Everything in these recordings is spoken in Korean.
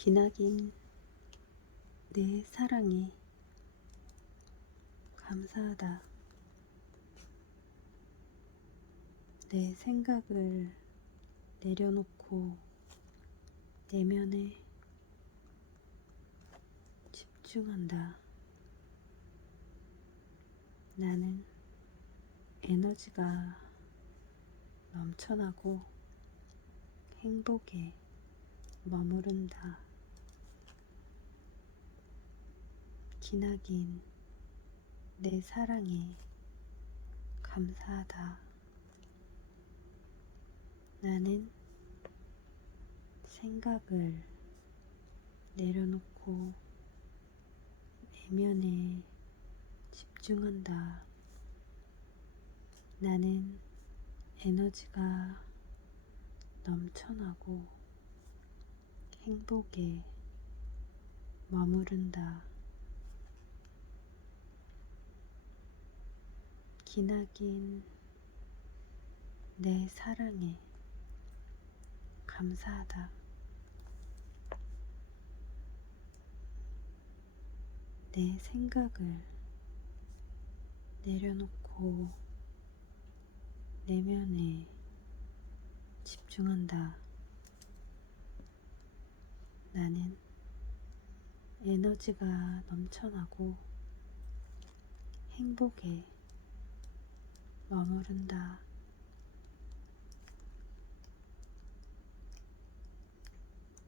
기나긴 내 사랑에 감사하다. 내 생각을 내려놓고 내면에 집중한다. 나는 에너지가 넘쳐나고 행복에 머무른다. 기나긴 내 사랑에 감사하다. 나는 생각을 내려놓고 내면에 집중한다. 나는 에너지가 넘쳐나고 행복에 머무른다. 기나긴 내 사랑에 감사하다. 내 생각을 내려놓고 내면에 집중한다. 나는 에너지가 넘쳐나고 행복에 머무른다.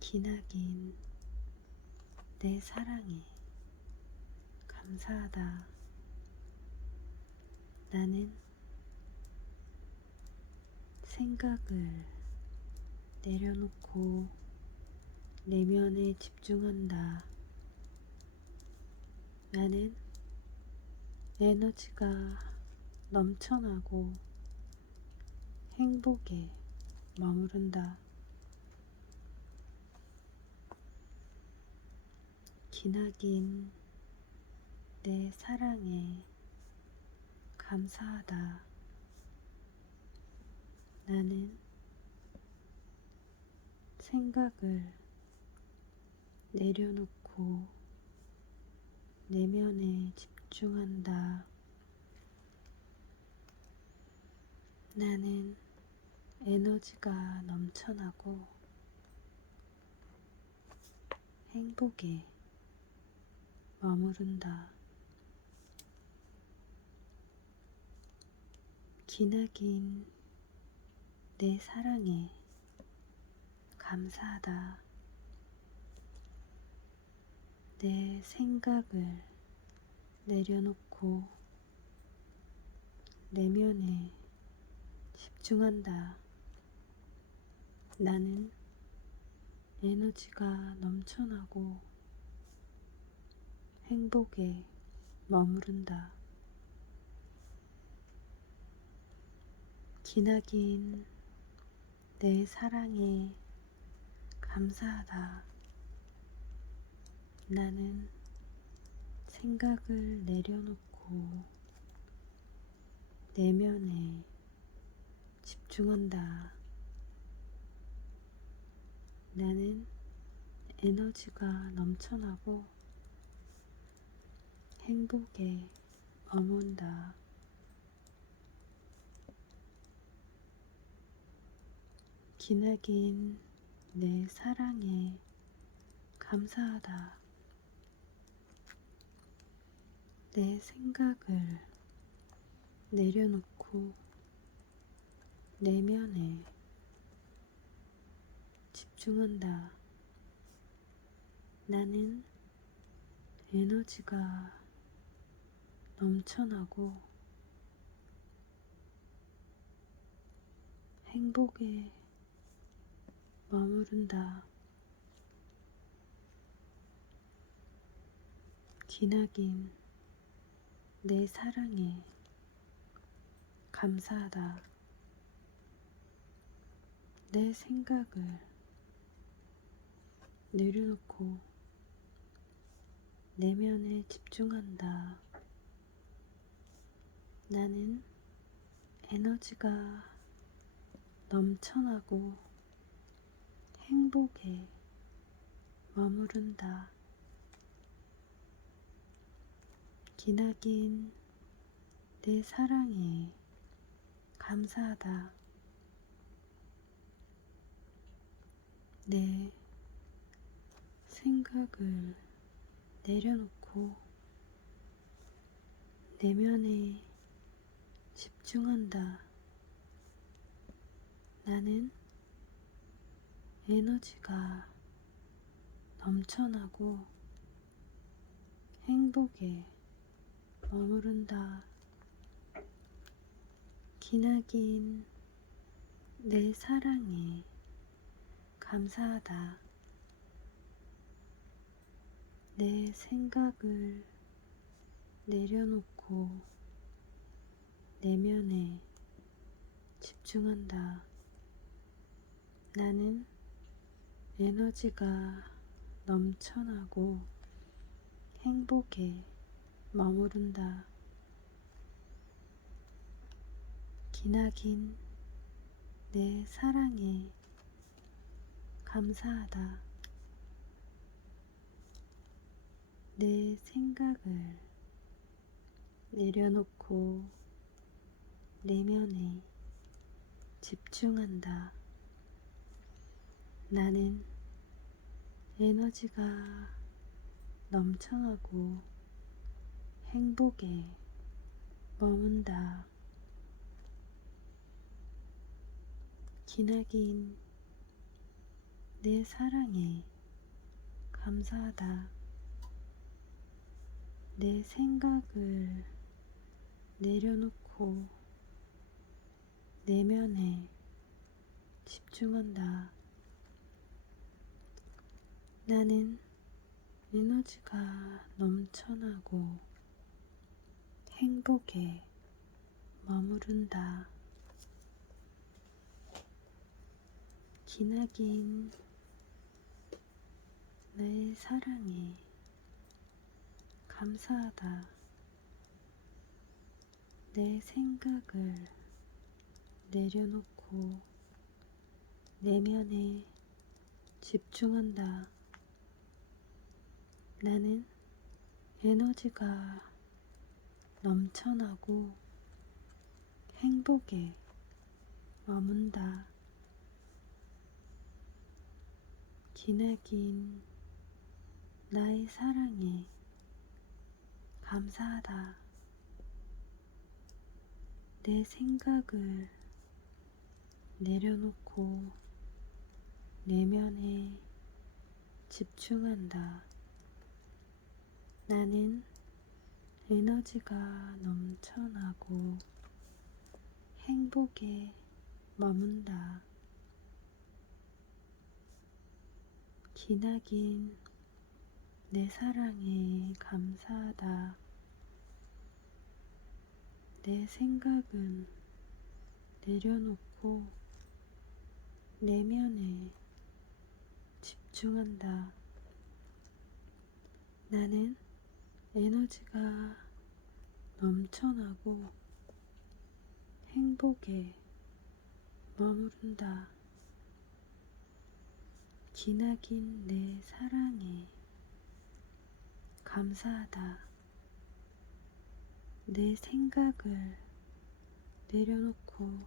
기나긴 내 사랑에 감사하다. 나는 생각을 내려놓고 내면에 집중한다. 나는 에너지가 넘쳐나고 행복에 머무른다. 기나긴 내 사랑에 감사하다. 나는 생각을 내려놓고 내면에 집중한다. 나는 에너지가 넘쳐나고 행복에 머무른다. 기나긴 내 사랑에 감사하다. 내 생각을 내려놓고 내면에 집중한다. 나는 에너지가 넘쳐나고 행복에 머무른다. 기나긴 내 사랑에 감사하다. 나는 생각을 내려놓고 내면에 집중한다. 나는 에너지가 넘쳐나고 행복에 머문다. 기나긴 내 사랑에 감사하다. 내 생각을 내려놓고 내면에 집중한다. 나는 에너지가 넘쳐나고 행복에 머무른다. 기나긴 내 사랑에 감사하다. 내 생각을 내려놓고 내면에 집중한다. 나는 에너지가 넘쳐나고 행복에 머무른다. 기나긴 내 사랑에 감사하다. 내 생각을 내려놓고 내면에 집중한다. 나는 에너지가 넘쳐나고 행복에 머무른다. 기나긴 내 사랑에 감사하다. 내 생각을 내려놓고 내면에 집중한다. 나는 에너지가 넘쳐나고 행복에 머무른다. 기나긴 내 사랑에 감사하다. 내 생각을 내려놓고 내면에 집중한다. 나는 에너지가 넘쳐나고 행복에 머문다. 기나긴 내 사랑에 감사하다. 내 생각을 내려놓고 내면에 집중한다. 나는 에너지가 넘쳐나고 행복에 머무른다. 기나긴 내 사랑에 감사하다. 내 생각을 내려놓고 내면에 집중한다. 나는 에너지가 넘쳐나고 행복에 머문다. 기나긴 나의 사랑에 감사하다. 내 생각을 내려놓고 내면에 집중한다. 나는 에너지가 넘쳐나고 행복에 머문다. 기나긴 내 사랑에 감사하다. 내 생각은 내려놓고 내면에 집중한다. 나는 에너지가 넘쳐나고 행복에 머무른다. 기나긴 내 사랑에 감사하다. 내 생각을 내려놓고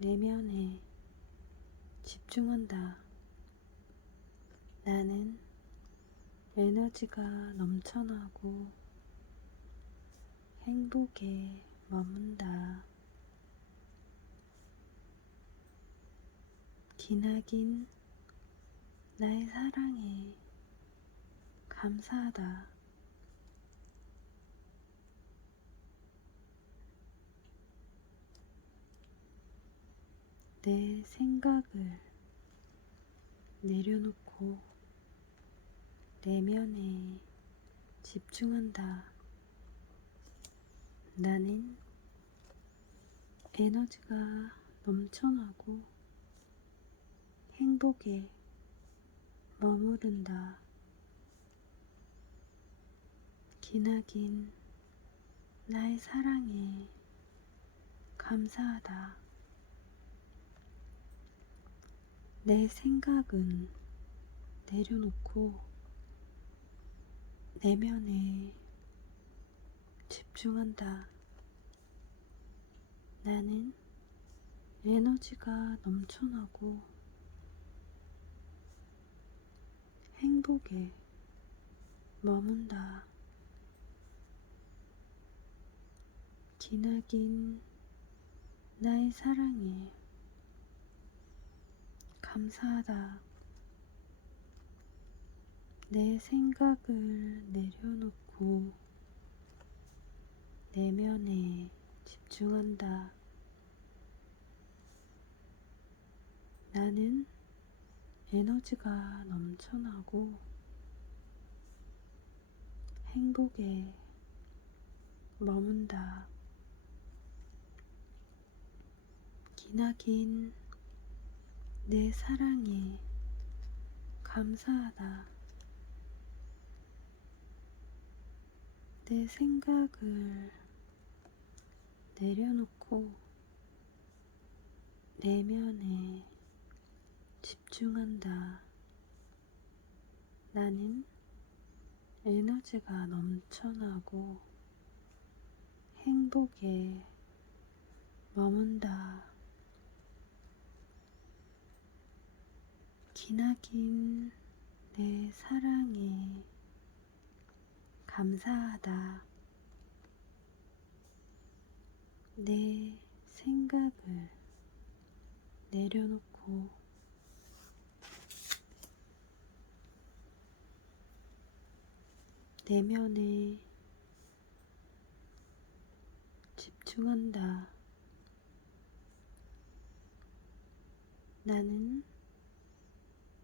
내면에 집중한다. 나는 에너지가 넘쳐나고 행복에 머문다. 기나긴 나의 사랑에 감사하다. 내 생각을 내려놓고 내면에 집중한다. 나는 에너지가 넘쳐나고 행복에 머무른다. 기나긴 나의 사랑에 감사하다. 내 생각은 내려놓고 내면에 집중한다. 나는 에너지가 넘쳐나고 행복에 머문다. 기나긴 나의 사랑에 감사하다. 내 생각을 내려놓고 내면에 집중한다. 나는 에너지가 넘쳐나고 행복에 머문다. 기나긴 내 사랑에 감사하다. 내 생각을 내려놓고 내면에 집중한다. 나는 에너지가 넘쳐나고 행복에 머문다. 기나긴 내 사랑에 감사하다. 내 생각을 내려놓고 내면에 집중한다. 나는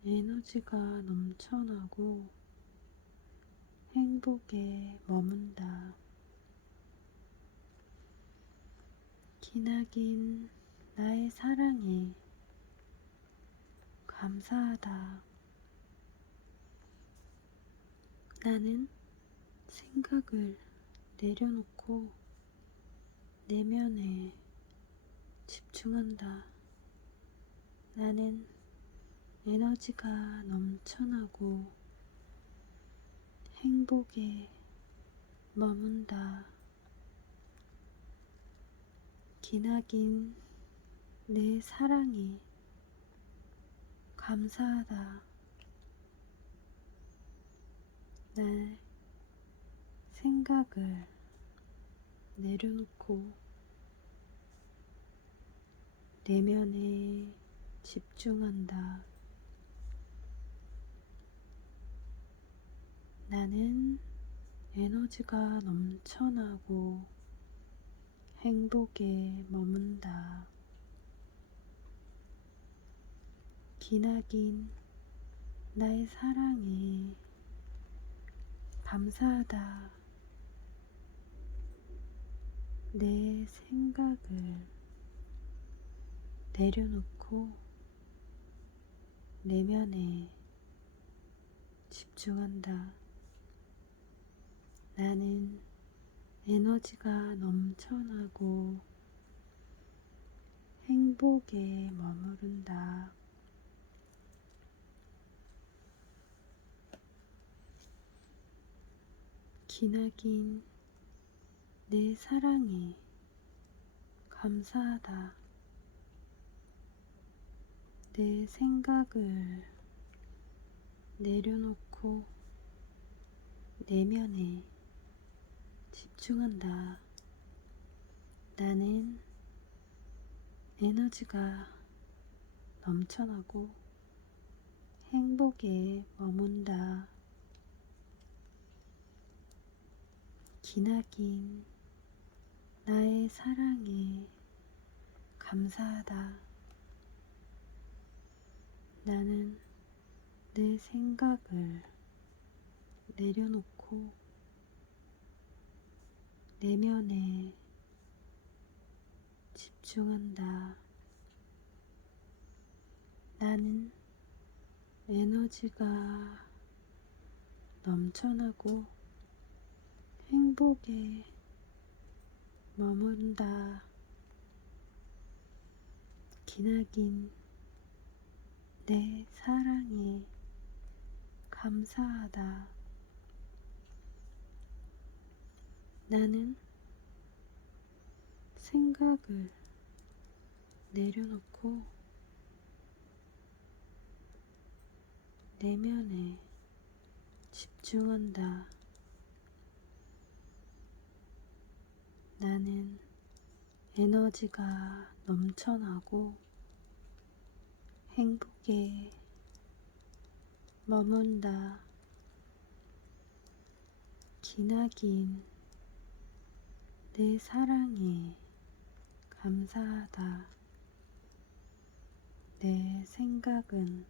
에너지가 넘쳐나고 행복에 머문다. 기나긴 나의 사랑에 감사하다. 나는 생각을 내려놓고 내면에 집중한다. 나는 에너지가 넘쳐나고 행복에 머문다. 기나긴 내 사랑에 감사하다. 내 생각을 내려놓고 내면에 집중한다. 나는 에너지가 넘쳐나고 행복에 머문다. 기나긴 나의 사랑에 감사하다. 내 생각을 내려놓고 내면에 집중한다. 나는 에너지가 넘쳐나고 행복에 머무른다. 기나긴 내 사랑에 감사하다. 내 생각을 내려놓고 내면에 집중한다. 나는 에너지가 넘쳐나고 행복에 머문다. 기나긴 나의 사랑에 감사하다. 나는 내 생각을 내려놓고 내면에 집중한다. 나는 에너지가 넘쳐나고 행복에 머문다. 기나긴 내 사랑에 감사하다. 나는 생각을 내려놓고 내면에 집중한다. 나는 에너지가 넘쳐나고 행복에 머문다. 기나긴 내 사랑에 감사하다. 내 생각은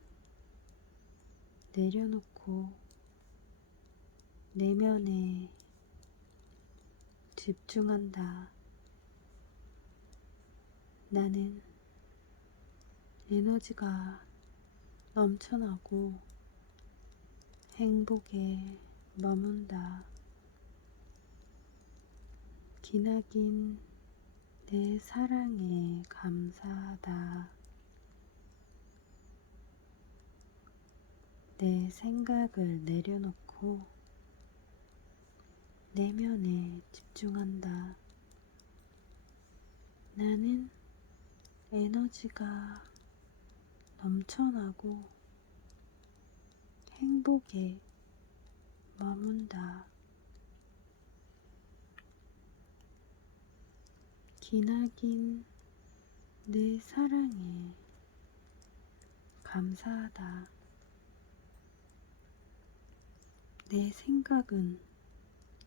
내려놓고 내면에 집중한다. 나는 에너지가 넘쳐나고 행복에 머문다. 기나긴 내 사랑에 감사하다. 내 생각을 내려놓고 내면에 집중한다. 나는 에너지가 넘쳐나고 행복에 머문다. 기나긴 내 사랑에 감사하다. 내 생각은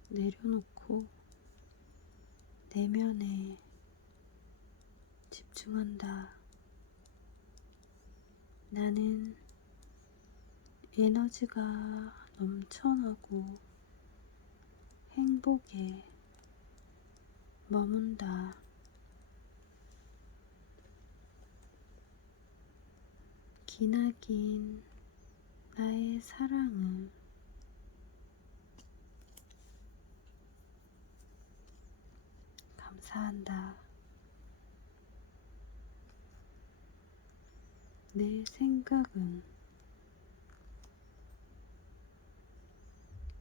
내려놓고 내면에 집중한다. 나는 에너지가 넘쳐나고 행복에 머문다. 기나긴 나의 사랑을 감사한다. 내 생각은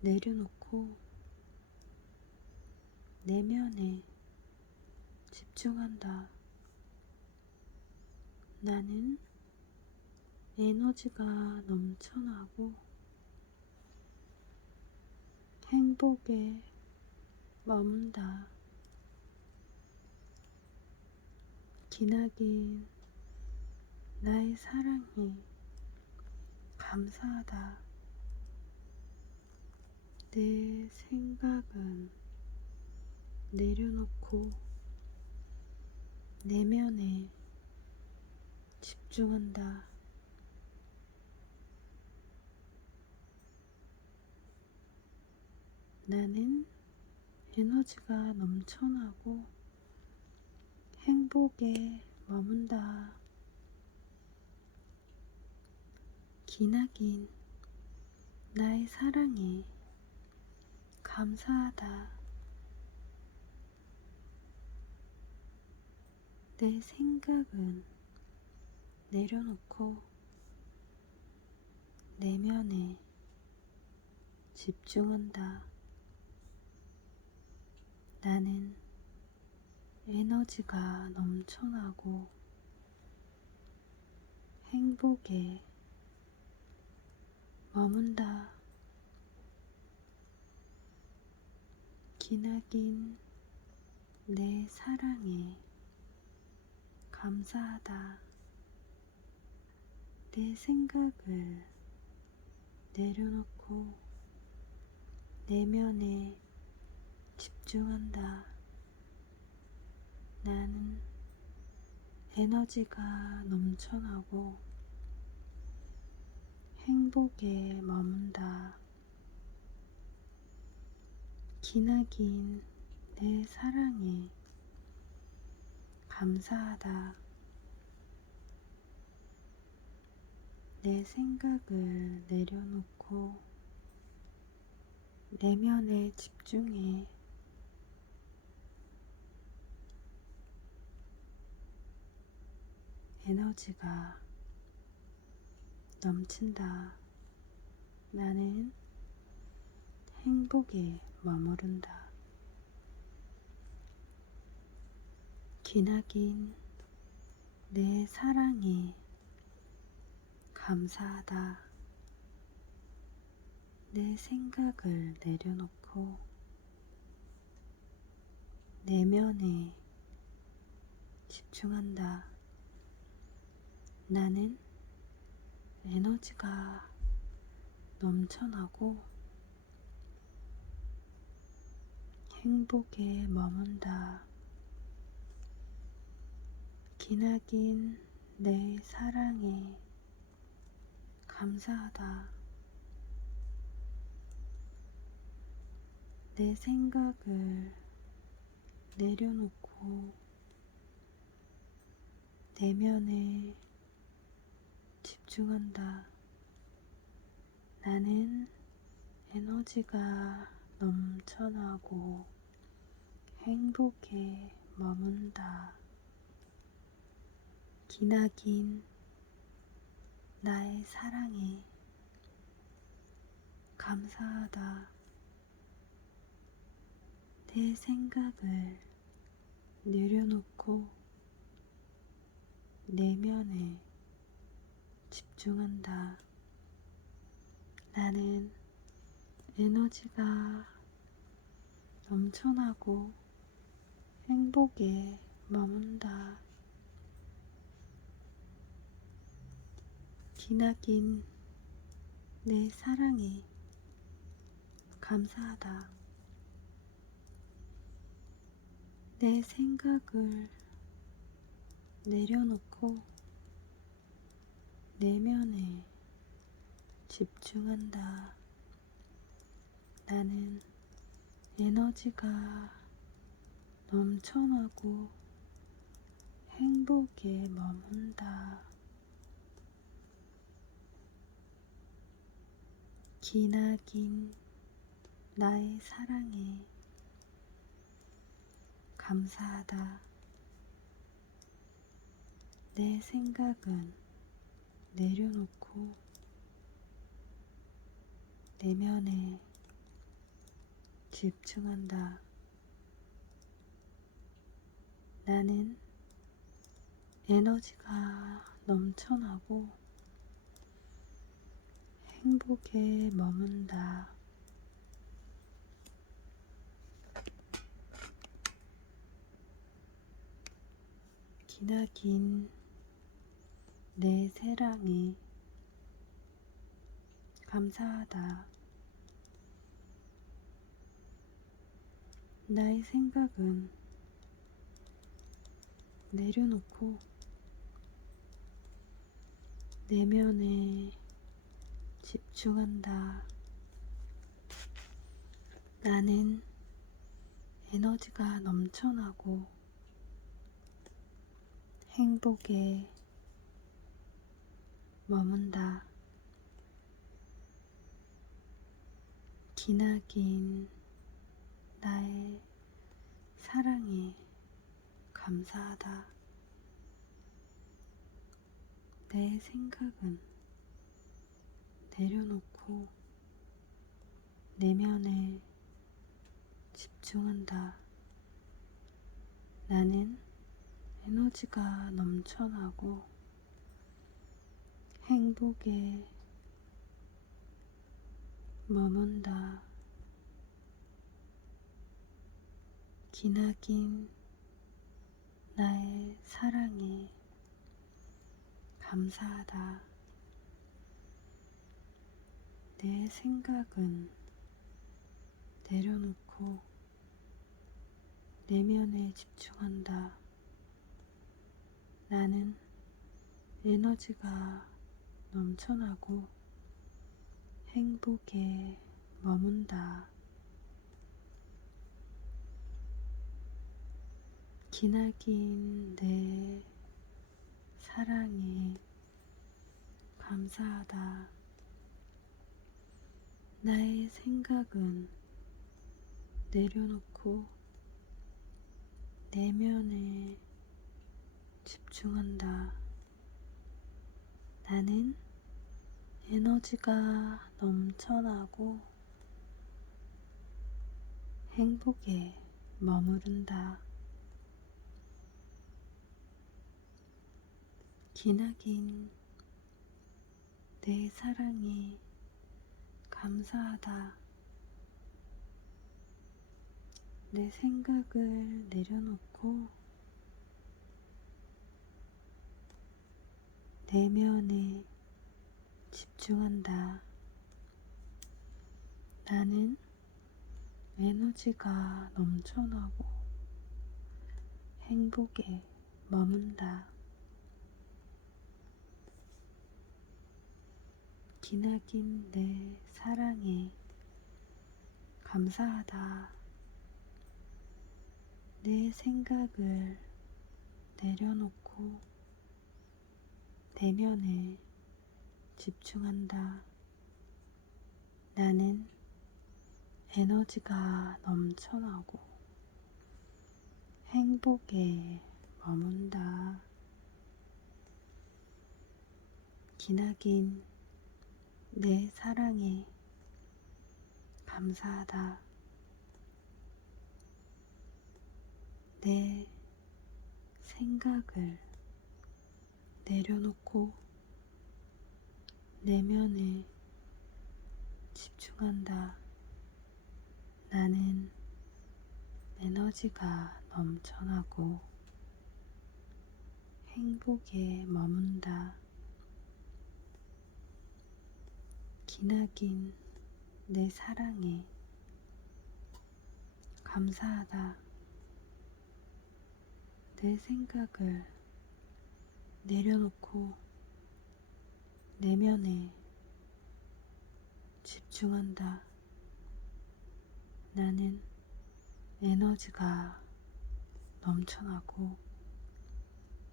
내려놓고 내면에 집중한다. 나는 에너지가 넘쳐나고 행복에 머문다. 기나긴 나의 사랑이 감사하다. 내 생각은 내려놓고 내면에 집중한다. 나는 에너지가 넘쳐나고 행복에 머문다. 기나긴 나의 사랑에 감사하다. 내 생각은 내려놓고 내면에 집중한다. 나는 에너지가 넘쳐나고 행복에 머문다. 기나긴 내 사랑에 감사하다. 내 생각을 내려놓고 내면에 집중한다. 나는 에너지가 넘쳐나고 행복에 머문다. 기나긴 내 사랑에 감사하다. 내 생각을 내려놓고 내면에 집중해. 에너지가 넘친다. 나는 행복에 머무른다. 기나긴 내 사랑에 감사하다. 내 생각을 내려놓고 내면에 집중한다. 나는 에너지가 넘쳐나고 행복에 머문다. 기나긴 내 사랑에 감사하다. 내 생각을 내려놓고 내면에 집중한다. 나는 에너지가 넘쳐나고 행복에 머문다. 기나긴 나의 사랑에 감사하다. 내 생각을 내려놓고 내면에 집중한다. 나는 에너지가 넘쳐나고 행복에 머문다. 기나긴 내 사랑에 감사하다. 내 생각을 내려놓고 내면에 집중한다. 나는 에너지가 넘쳐나고 행복에 머문다. 기나긴 나의 사랑에 감사하다. 내 생각은 내려놓고 내면에 집중한다. 나는 에너지가 넘쳐나고 행복에 머문다. 기나긴 내 사랑에 감사하다. 나의 생각은 내려놓고 내면에 집중한다. 나는 에너지가 넘쳐나고 행복에 머문다. 기나긴 나의 사랑에 감사하다. 내 생각은 내려놓고 내면에 집중한다. 나는 에너지가 넘쳐나고 행복에 머문다. 기나긴 나의 사랑에 감사하다. 내 생각은 내려놓고 내면에 집중한다. 나는 에너지가 넘쳐나고 행복에 머문다. 기나긴 내 사랑에 감사하다. 나의 생각은 내려놓고 내면에 집중한다. 나는 에너지가 넘쳐나고 행복에 머무른다. 기나긴 내 사랑에 감사하다. 내 생각을 내려놓고 내면에 집중한다. 나는 에너지가 넘쳐나고 행복에 머문다. 기나긴 내 사랑에 감사하다. 내 생각을 내려놓고 내면에 집중한다. 나는 에너지가 넘쳐나고 행복에 머문다. 기나긴 내 사랑에 감사하다. 내 생각을 내려놓고 내면에 집중한다. 나는 에너지가 넘쳐나고 행복에 머문다. 기나긴 내 사랑에 감사하다. 내 생각을 내려놓고 내면에 집중한다. 나는 에너지가 넘쳐나고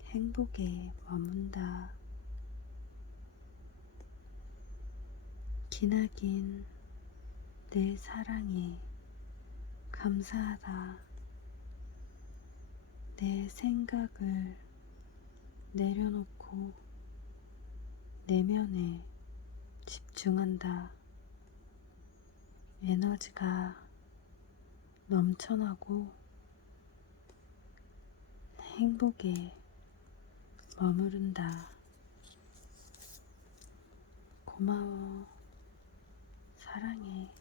행복에 머문다. 기나긴 내 사랑에 감사하다. 내 생각을 내려놓고 내면에 집중한다. 에너지가 넘쳐나고 행복에 머무른다. 고마워. 사랑해.